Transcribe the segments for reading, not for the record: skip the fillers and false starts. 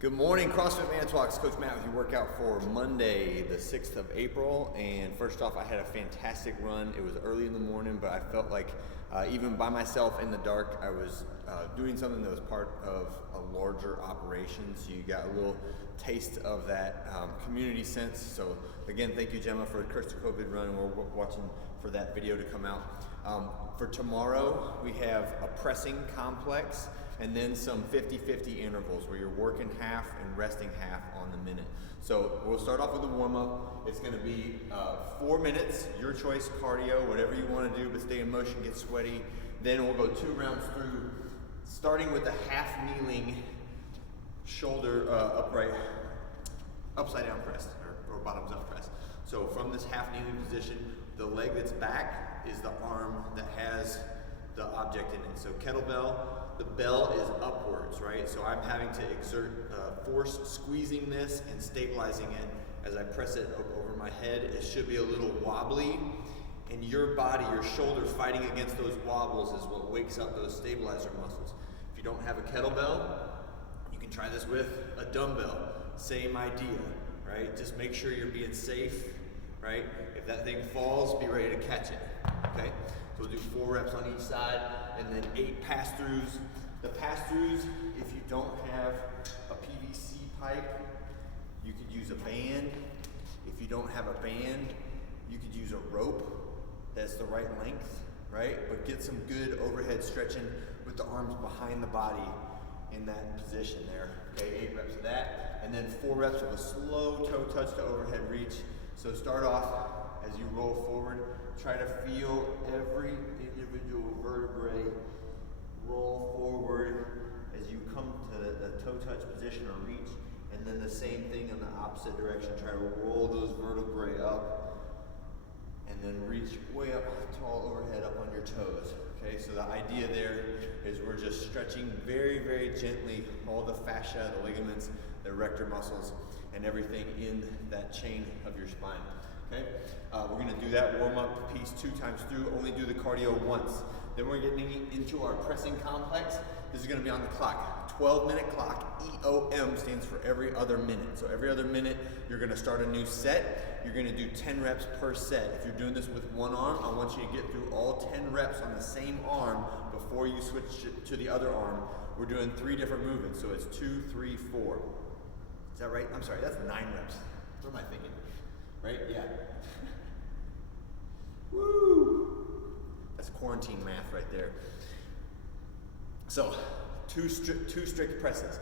Good morning, CrossFit Manitowoc's Coach Matt with your workout for Monday, the 6th of April. And first off, I had a fantastic run. It was early in the morning, but I felt like even by myself in the dark, I was doing something that was part of a larger operation. So you got a little taste of that community sense. So again, thank you, Gemma, for the Curse to COVID run. We're watching for that video to come out. For tomorrow, we have a pressing complex and then some 50-50 intervals where you're working half and resting half on the minute. So we'll start off with a warm-up. It's gonna be 4 minutes, your choice, cardio, whatever you wanna do, but stay in motion, get sweaty. Then we'll go 2 rounds through, starting with the half kneeling shoulder upright, upside down press, or bottoms up press. So from this half kneeling position, the leg that's back is the arm that has the object in it. So kettlebell, the bell is upwards, right? So I'm having to exert force squeezing this and stabilizing it as I press it over my head. It should be a little wobbly, and your body, your shoulder fighting against those wobbles is what wakes up those stabilizer muscles. If you don't have a kettlebell, you can try this with a dumbbell. Same idea, right? Just make sure you're being safe, right? If that thing falls, be ready to catch it, okay? So we'll do 4 reps on each side, and then 8 pass-throughs. The pass-throughs, if you don't have a PVC pipe, you could use a band. If you don't have a band, you could use a rope that's the right length, right? But get some good overhead stretching with the arms behind the body in that position there. Okay, 8 reps of that, and then 4 reps of a slow toe touch to overhead reach. So start off as you roll forward. Try to feel every individual vertebrae roll forward as you come to the toe touch position or reach, and then the same thing in the opposite direction. Try to roll those vertebrae up and then reach way up tall overhead up on your toes. Okay, so the idea there is we're just stretching very, very gently all the fascia, the ligaments, the erector muscles, and everything in that chain of your spine. Okay, we're going to do that warm-up piece 2 times through, only do the cardio once. Then we're getting into our pressing complex. This is going to be on the clock, 12-minute clock. EOM stands for every other minute. So every other minute, you're going to start a new set. You're going to do 10 reps per set. If you're doing this with one arm, I want you to get through all 10 reps on the same arm before you switch to the other arm. We're doing 3 different movements, so it's 2, 3, 4. Is that right? I'm sorry, that's 9 reps. What am I thinking? Right? Yeah. Woo! That's quarantine math right there. So, two strict presses.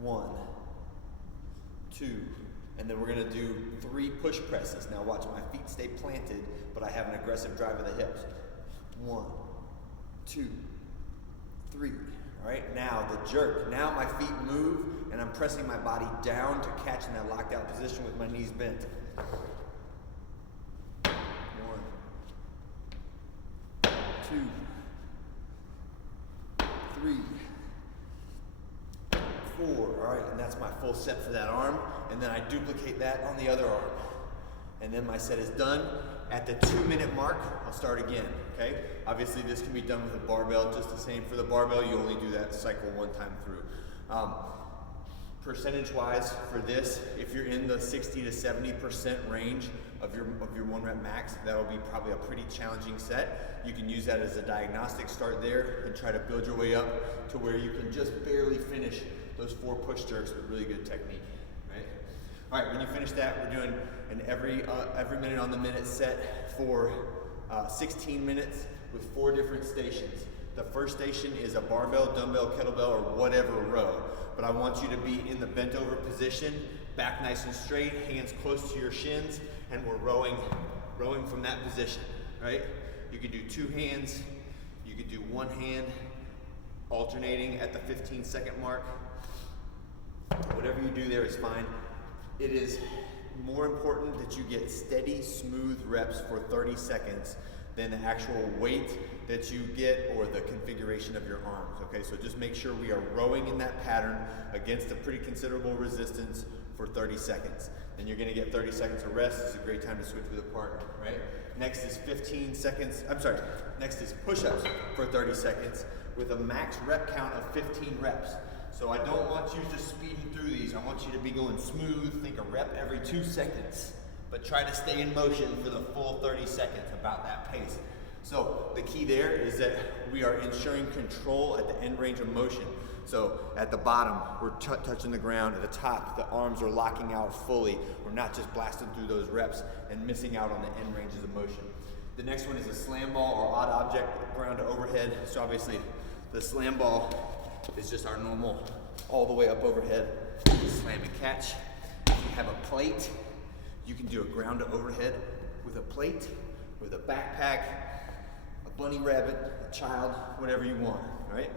1, 2, and then we're gonna do 3 push presses. Now watch, my feet stay planted, but I have an aggressive drive of the hips. 1, 2, 3. All right, now the jerk. Now my feet move, and I'm pressing my body down to catch in that locked out position with my knees bent. 1, 2, 3, 4. All right, and that's my full set for that arm. And then I duplicate that on the other arm. And then my set is done. At the 2-minute mark, I'll start again, okay? Obviously, this can be done with a barbell, just the same. For the barbell, you only do that cycle 1 time through. Percentage-wise for this, if you're in the 60 to 70% range of your 1 rep max, that'll be probably a pretty challenging set. You can use that as a diagnostic, start there, and try to build your way up to where you can just barely finish those 4 push jerks with really good technique, right? All right, when you finish that, we're doing an every minute on the minute set for 16 minutes with 4 different stations. The first station is a barbell, dumbbell, kettlebell, or whatever row. But I want you to be in the bent over position, back nice and straight, hands close to your shins, and we're rowing from that position, right? You could do 2 hands, you could do 1 hand, alternating at the 15-second mark. Whatever you do there is fine. It is more important that you get steady, smooth reps for 30 seconds than the actual weight that you get or the configuration of your arms, okay? So just make sure we are rowing in that pattern against a pretty considerable resistance for 30 seconds. Then you're gonna get 30 seconds of rest. It's a great time to switch with a partner, right? Next is next is push-ups for 30 seconds with a max rep count of 15 reps. So I don't want you just speeding through these. I want you to be going smooth, think a rep every 2 seconds, but try to stay in motion for the full 30 seconds, about that pace. So the key there is that we are ensuring control at the end range of motion. So at the bottom, we're touching the ground. At the top, the arms are locking out fully. We're not just blasting through those reps and missing out on the end ranges of motion. The next one is a slam ball or odd object, ground to overhead. So obviously the slam ball is just our normal all the way up overhead slam and catch. If you have a plate, you can do a ground to overhead with a plate, with a backpack, a bunny rabbit, a child, whatever you want, all right?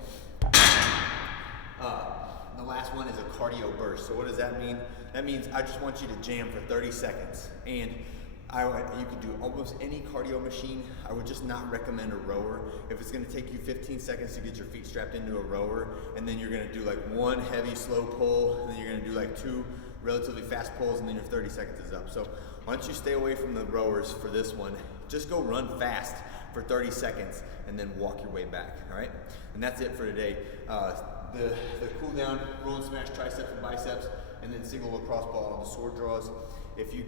The last one is a cardio burst. So what does that mean? That means I just want you to jam for 30 seconds. And you can do almost any cardio machine. I would just not recommend a rower. If it's gonna take you 15 seconds to get your feet strapped into a rower, and then you're gonna do like one heavy slow pull, and then you're gonna do like 2 relatively fast pulls, and then your 30 seconds is up. So why don't you stay away from the rowers for this one. Just go run fast for 30 seconds and then walk your way back, all right? And that's it for today. The cool down, roll and smash triceps and biceps, and then single lacrosse ball on the sword draws. If you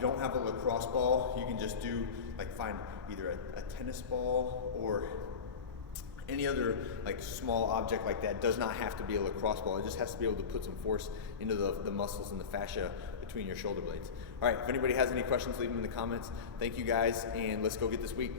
don't have a lacrosse ball, you can just do, like, find either a tennis ball or any other like small object like that. It does not have to be a lacrosse ball. It just has to be able to put some force into the muscles and the fascia between your shoulder blades. All right, if anybody has any questions, leave them in the comments. Thank you guys, and let's go get this week.